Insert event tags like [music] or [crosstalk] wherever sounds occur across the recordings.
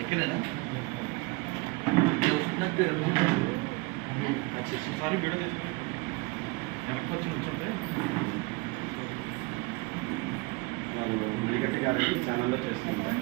ఎక్కడైనా? Sorry video వెనక్కి వచ్చి నుంచుంటే. వాళ్ళు మిడిగట్టి గారి ఛానల్లో చేస్తున్నారు.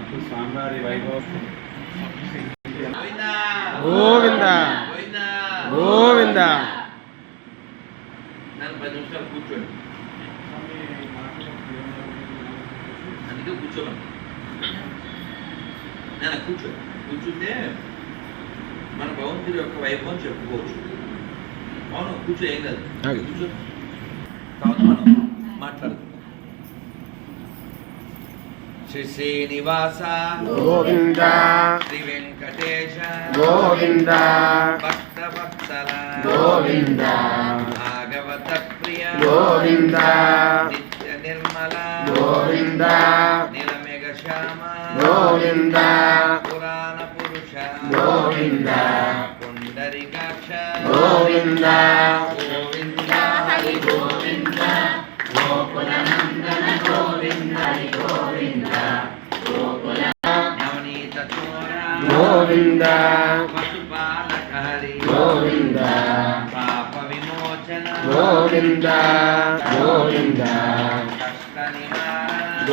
అప్పుడు స్వామివారి వైభవం. గోవిందా! గోవిందా! గోవిందా! గోవిందా! నన్ను పది నిమిషాలు కూర్చోండి. అందుకే కూర్చోమని నేను కూర్చో. కూర్చుంటే మన భగవంతుడి యొక్క వైభవం చెప్పుకోవచ్చు. అవును కూర్చో ఏం కాదు. కూర్చో. తర్వాత మనం మాట్లాడుకుందాం శ్రీ శ్రీనివాస గోవింద శ్రీ వెంకటేశ గోవింద భక్తవత్సల గోవింద భాగవత ప్రియ గోవింద గోవింద. నిలమెగ శ్యామ గోవింద. పురాణ పురుష గోవింద. పుండరికాక్ష గోవింద. గోవింద. హరి గోవింద. నవనీత చోర గోవింద. పశుపాలక హరి. గోవింద. పాప విమోచన. గోవింద. గోవింద.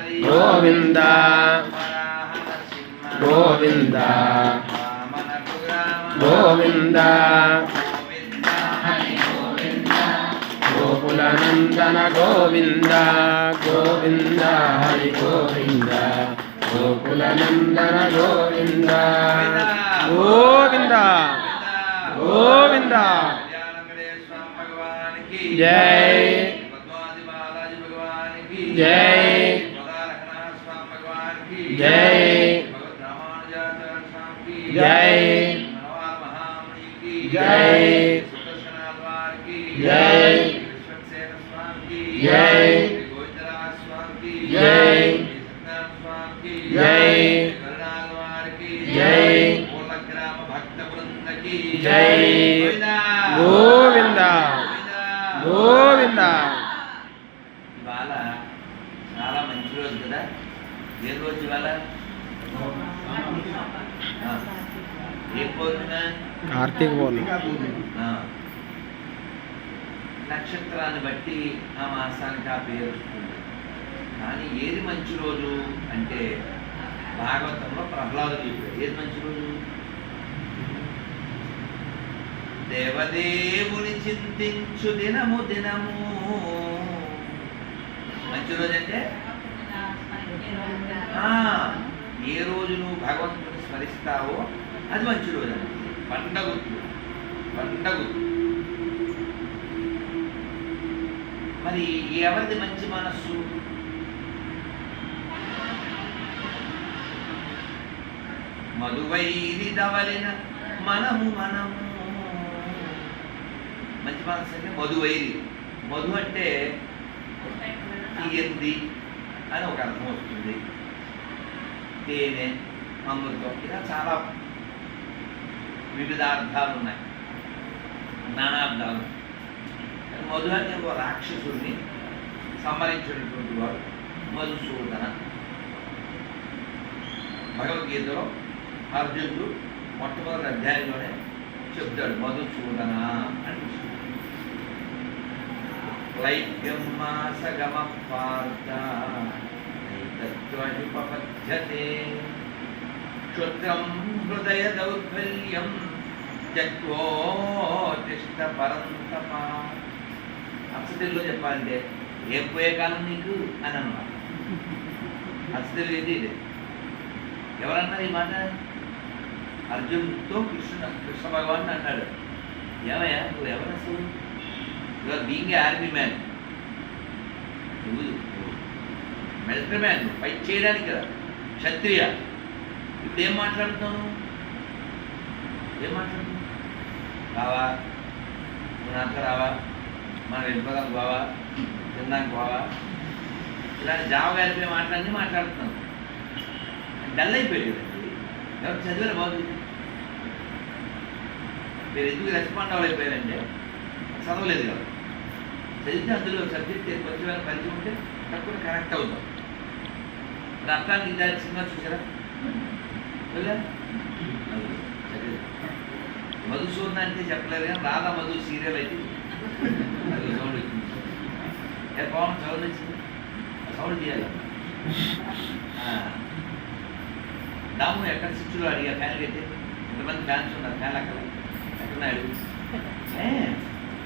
గోవింద. గోవింద. గోవింద. గోకులనందన గోవింద. గోవింద హరి గోవింద. గోకులనందన గోవింద. గోవింద. గోవింద. జై. జై. जय जय जय जय जय ఏ రోజు ఇవాళ? ఆ. ఏ పౌర్ణిమ? కార్తీక పౌర్ణమి. నక్షత్రాన్ని బట్టి ఆ మాసానికి ఆ పేరు వస్తుంది. కానీ ఏది మంచి రోజు అంటే భాగవతంలో ప్రహ్లాదుడు చెప్పాడు. ఏది మంచి రోజు? దేవదేవుని చింతించు దినము దినము. మంచి రోజు అంటే ఏ రోజు నువ్వు భగవంతుని స్మరిస్తావో అది మంచి రోజు అని పండగ పండగ మరి ఎవరిది మంచి మనస్సు? మధువైరి దవలిన మనము మనము. మంచి మనస్సు అంటే మధువైరి. మధు అంటే తీయంది అని ఒక అర్థం వస్తుంది తేనె అమృతం ఇలా చాలా వివిధ అర్థాలు ఉన్నాయి నానార్థాలు మధు అనే ఒక రాక్షసుడిని సంహరించినటువంటి వాడు మధుసూదన భగవద్గీతలో అర్జునుడు మొట్టమొదటి అధ్యాయంలోనే చెప్తాడు మధుసూదన అని క్లైబ్యం మాసగమ పార్థ నైతత్వయుపపద్యతే క్షుద్రం హృదయ దౌర్బల్యం జగ్వోతిష్ట పరంతప అచ్చతెల్లో చెప్పాలంటే ఏం పోయే కాలం నీకు? అని అన్నమాట అచ్చతెలు ఇది ఇదే? ఎవరన్నారు ఈ మాట? అర్జున్తో కృష్ణ కృష్ణ భగవాన్ అన్నాడు ఏమయ్యా నువ్వు ఎవరు అసలు? You are being army man నువ్వు మిలిటరీ మ్యాన్ ఫైట్ చేయడానికి కదా. క్షత్రియ. ఇప్పుడు ఏం మాట్లాడుతున్నావు? ఏం మాట్లాడుతున్నావు? రావా? నువ్వు నాతో రావా? మనం వెళ్ళిపోదాం బావా తిన్నాక బావా ఇలాంటి జావ గారిపై మాట్లాడి మాట్లాడుతున్నాను డల్ అయిపోయాడు ఎవరు చదివారు బాగుంది మీరు ఎందుకు రెస్పాండ్ అవ్వలేకపోయారంటే? చదవలేదు కదా. చదివితే అందులో సబ్జెక్ట్ కొంచెం పరిచయం ఉంటే తక్కువ కరెక్ట్ అవుతాం అట్లాంటి దాని సినిమా చూసారా? మధుసూదన్ అంటే చెప్పలేదు కానీ రాధా మధు సీరియల్ అయితే. సౌండ్ వచ్చింది. బాగుంది సౌండ్ వచ్చింది? సౌండ్ చేయాలి. దాము ఎక్కడ స్విచ్లో అడిగా? ఫ్యాన్ కట్టి ఎంతమంది ఫ్యాన్స్ ఉన్నారు? ఫ్యాన్ అక్కడ ఎక్కడున్నాడు? [laughs] ఏ,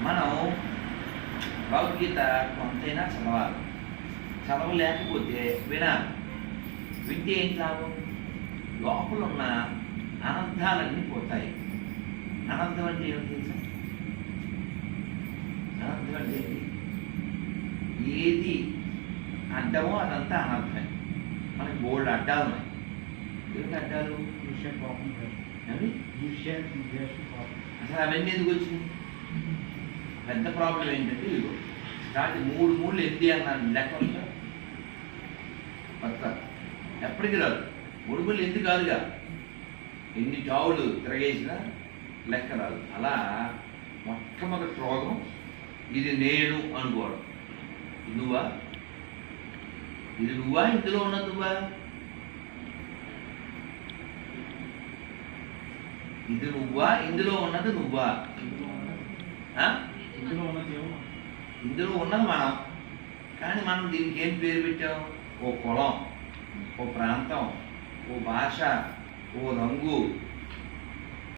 మనం భగవద్గీత కొంతైనా చదవాలి. చదవలేకపోతే వినాలి. వింటే ఏం లాభం? లోపల ఉన్న అనర్థాలన్నీ పోతాయి. అనర్థం అంటే ఏమిటి తెలుసా? అనర్థం అంటే ఏది అడ్డమో అదంతా అనర్థమే. మనకి బోల్డ్ అడ్డాలు ఉన్నాయి. ఏంటి అడ్డాలు? అసలు అవన్నీ ఎందుకు వచ్చినాయి? పెద్ద ప్రాబ్లం ఏంటంటే ఇదిగో స్టార్ట్ మూడు మూడు ఎనిమిది అన్నాను లెక్క కొత్త ఎప్పటికీ రాదు. మూడు మూడు ఎందుకు కాదుగా. ఎన్ని చావులు తిరగేసినా లెక్క రాదు. అలా మొట్టమొదటి రోగం ఇది నేను అనుకోవడం. నువ్వా? ఇది నువ్వా? ఇందులో ఉన్నది నువ్వా? ఇది నువ్వా? ఇందులో ఉన్నది నువ్వా? ఇందులో ఉన్నది. ఇందులో ఉన్నది మనం. కానీ మనం దీనికి ఏం పేరు పెట్టాం? ఓ కులం ఓ ప్రాంతం ఓ భాష ఓ రంగు